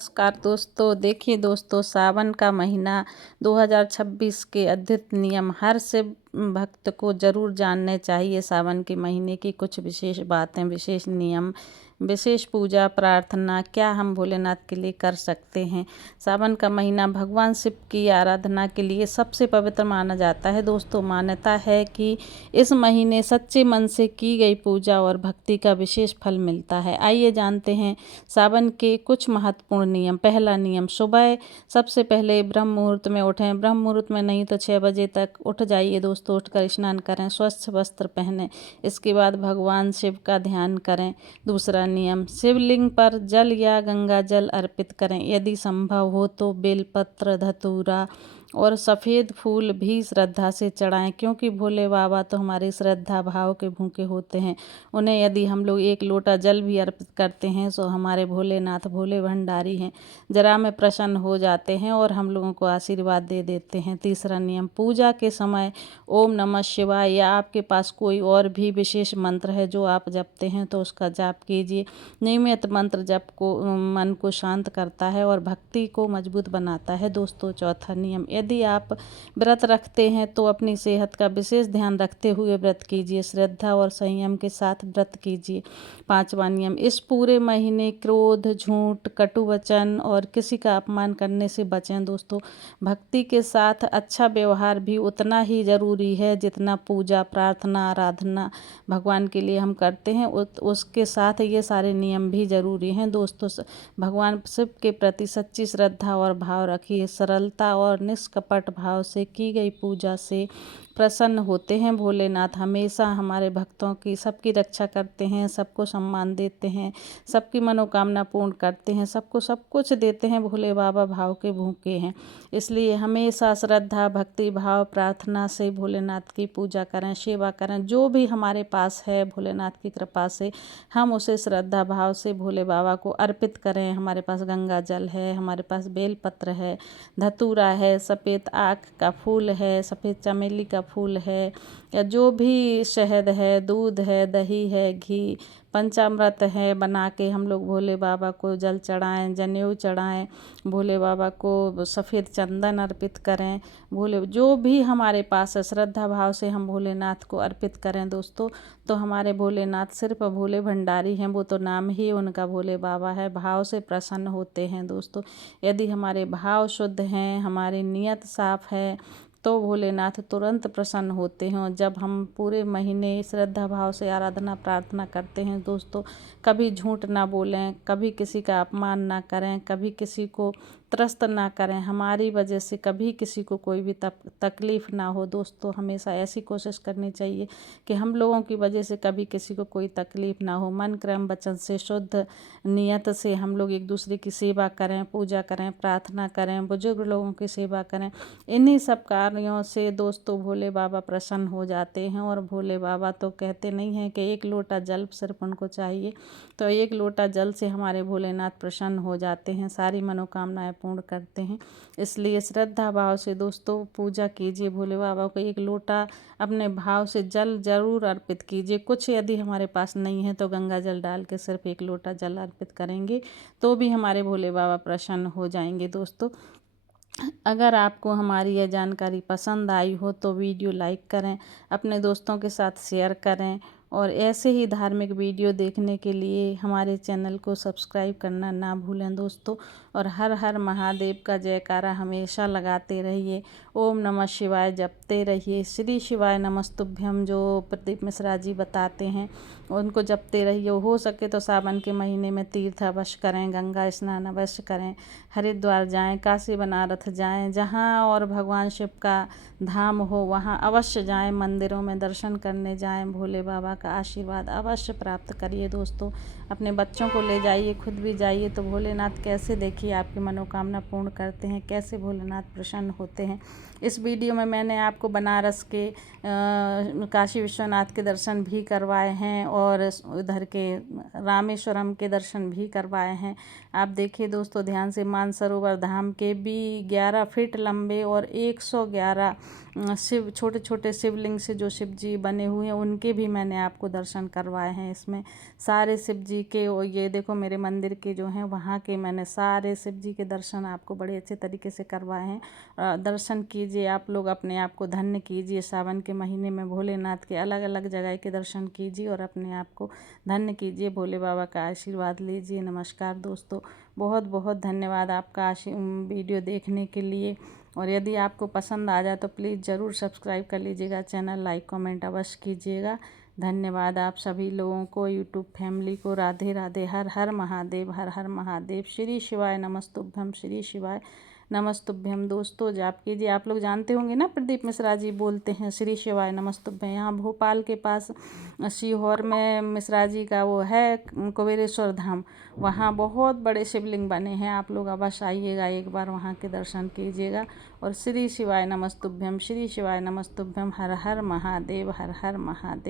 नमस्कार दोस्तों। देखिए दोस्तों, सावन का महीना 2026 के अद्भुत नियम हर शिव भक्त को जरूर जानने चाहिए। सावन के महीने की कुछ विशेष बातें, विशेष नियम, विशेष पूजा प्रार्थना क्या हम भोलेनाथ के लिए कर सकते हैं। सावन का महीना भगवान शिव की आराधना के लिए सबसे पवित्र माना जाता है। दोस्तों, मान्यता है कि इस महीने सच्चे मन से की गई पूजा और भक्ति का विशेष फल मिलता है। आइए जानते हैं सावन के कुछ महत्वपूर्ण नियम। पहला नियम, सुबह सबसे पहले ब्रह्म मुहूर्त में उठें। ब्रह्म मुहूर्त में नहीं तो 6 बजे तक उठ जाइए दोस्तों। उठकर स्नान करें, स्वच्छ वस्त्र पहनें। इसके बाद भगवान शिव का ध्यान करें। दूसरा नियम, शिवलिंग पर जल या गंगा जल अर्पित करें। यदि संभव हो तो बेलपत्र, धतूरा और सफ़ेद फूल भी श्रद्धा से चढ़ाएं, क्योंकि भोले बाबा तो हमारे श्रद्धा भाव के भूखे होते हैं। उन्हें यदि हम लोग एक लोटा जल भी अर्पित करते हैं तो हमारे भोलेनाथ भोले भंडारी हैं, जरा में प्रसन्न हो जाते हैं और हम लोगों को आशीर्वाद दे देते हैं। तीसरा नियम, पूजा के समय ओम नमः शिवाय या आपके पास कोई और भी विशेष मंत्र है जो आप जपते हैं तो उसका जाप कीजिए। नियमित मंत्र जप को मन को शांत करता है और भक्ति को मजबूत बनाता है। दोस्तों, चौथा नियम, यदि आप व्रत रखते हैं तो अपनी सेहत का विशेष ध्यान रखते हुए व्रत कीजिए। श्रद्धा और संयम के साथ व्रत कीजिए। पांचवा नियम, इस पूरे महीने क्रोध, झूठ, कटु वचन और किसी का अपमान करने से बचें। दोस्तों, भक्ति के साथ अच्छा व्यवहार भी उतना ही ज़रूरी है जितना पूजा प्रार्थना आराधना भगवान के लिए हम करते हैं, उसके साथ ये सारे नियम भी ज़रूरी हैं। दोस्तों, भगवान शिव के प्रति सच्ची श्रद्धा और भाव रखिए। सरलता और निष्कपट भाव से की गई पूजा से प्रसन्न होते हैं। भोलेनाथ हमेशा हमारे भक्तों की सबकी रक्षा करते हैं, सबको सम्मान देते हैं, सबकी मनोकामना पूर्ण करते हैं, सबको सब कुछ देते हैं। भोले बाबा भाव के भूखे हैं, इसलिए हमेशा श्रद्धा भक्ति भाव प्रार्थना से भोलेनाथ की पूजा करें, सेवा करें। जो भी हमारे पास है भोलेनाथ की कृपा से हम उसे श्रद्धा भाव से भोले बाबा को अर्पित करें। हमारे पास गंगा जल है, हमारे पास बेलपत्र है, धतूरा है, सफ़ेद आक का फूल है, सफ़ेद चमेली का फूल है, या जो भी शहद है, दूध है, दही है, घी, पंचामृत है, बना के हम लोग भोले बाबा को जल चढ़ाएं, जनेऊ चढ़ाएं, भोले बाबा को सफ़ेद चंदन अर्पित करें। भोले जो भी हमारे पास है श्रद्धा भाव से हम भोलेनाथ को अर्पित करें दोस्तों, तो हमारे भोलेनाथ सिर्फ भोले भंडारी हैं, वो तो नाम ही उनका भोले बाबा है, भाव से प्रसन्न होते हैं। दोस्तों, यदि हमारे भाव शुद्ध हैं, हमारी नीयत साफ है तो भोलेनाथ तुरंत प्रसन्न होते हैं। और जब हम पूरे महीने श्रद्धा भाव से आराधना प्रार्थना करते हैं दोस्तों, कभी झूठ ना बोलें, कभी किसी का अपमान ना करें, कभी किसी को त्रस्त ना करें, हमारी वजह से कभी किसी को कोई भी तकलीफ़ ना हो। दोस्तों, हमेशा ऐसी कोशिश करनी चाहिए कि हम लोगों की वजह से कभी किसी को कोई तकलीफ़ ना हो। मन क्रम वचन से शुद्ध नियत से हम लोग एक दूसरे की सेवा करें, पूजा करें, प्रार्थना करें, बुजुर्ग लोगों की सेवा करें। इन्हीं सब कार्यों से दोस्तों भोले बाबा प्रसन्न हो जाते हैं। और भोले बाबा तो कहते नहीं हैं कि एक लोटा जल सिर्फ उनको चाहिए, तो एक लोटा जल से हमारे भोलेनाथ प्रसन्न हो जाते हैं, सारी मनोकामनाएं पूर्ण करते हैं। इसलिए श्रद्धा भाव से दोस्तों पूजा कीजिए। भोले बाबा को एक लोटा अपने भाव से जल जरूर अर्पित कीजिए। कुछ यदि हमारे पास नहीं है तो गंगा जल डाल के सिर्फ एक लोटा जल अर्पित करेंगे तो भी हमारे भोले बाबा प्रसन्न हो जाएंगे। दोस्तों, अगर आपको हमारी यह जानकारी पसंद आई हो तो वीडियो लाइक करें, अपने दोस्तों के साथ शेयर करें, और ऐसे ही धार्मिक वीडियो देखने के लिए हमारे चैनल को सब्सक्राइब करना ना भूलें दोस्तों। और हर हर महादेव का जयकारा हमेशा लगाते रहिए। ओम नमः शिवाय जपते रहिए। श्री शिवाय नमस्तुभ्यम जो प्रदीप मिश्रा जी बताते हैं उनको जपते रहिए। हो सके तो सावन के महीने में तीर्थ अवश्य करें, गंगा स्नान अवश्य करें, हरिद्वार जाएं, काशी बनारस जाएं, जहां और भगवान शिव का धाम हो वहां अवश्य जाएं, मंदिरों में दर्शन करने जाएं, भोले बाबा का आशीर्वाद अवश्य प्राप्त करिए। दोस्तों, अपने बच्चों को ले जाइए, खुद भी जाइए, तो भोलेनाथ कैसे देखिए आपकी मनोकामना पूर्ण करते हैं, कैसे भोलेनाथ प्रसन्न होते हैं। इस वीडियो में मैंने आपको बनारस के काशी विश्वनाथ के दर्शन भी करवाए हैं और उधर के रामेश्वरम के दर्शन भी करवाए हैं। आप देखिए दोस्तों ध्यान से, मानसरोवर धाम के भी 11 फीट लंबे और 111 शिव छोटे छोटे शिवलिंग से जो शिव जी बने हुए हैं उनके भी मैंने आपको दर्शन करवाए हैं। इसमें सारे शिव जी के, और ये देखो मेरे मंदिर के जो हैं वहाँ के मैंने सारे शिव जी के दर्शन आपको बड़े अच्छे तरीके से करवाए हैं। दर्शन कीजिए आप लोग, अपने आप को धन्य कीजिए। सावन के महीने में भोलेनाथ के अलग अलग जगह के दर्शन कीजिए और अपने आप को धन्य कीजिए, भोले बाबा का आशीर्वाद लीजिए। नमस्कार दोस्तों, बहुत बहुत धन्यवाद आपका वीडियो देखने के लिए। और यदि आपको पसंद आ जाए तो प्लीज़ ज़रूर सब्सक्राइब कर लीजिएगा चैनल, लाइक कमेंट अवश्य कीजिएगा। धन्यवाद आप सभी लोगों को, यूट्यूब फैमिली को। राधे राधे, हर हर महादेव, हर हर महादेव। श्री शिवाय नमस्तुभ्यम, श्री शिवाय नमस्तुभ्यम। दोस्तों जाप कीजिए। आप लोग जानते होंगे ना, प्रदीप मिश्रा जी बोलते हैं श्री शिवाय नमस्तुभ्यम। यहाँ भोपाल के पास सीहोर में मिश्रा जी का वो है कुबेरेश्वर धाम, वहाँ बहुत बड़े शिवलिंग बने हैं। आप लोग अवश्य आइएगा, एक बार वहाँ के दर्शन कीजिएगा। और श्री शिवाय नमस्तुभ्यम, श्री शिवाय नमस्तुभ्यम। हर हर महादेव, हर हर महादेव।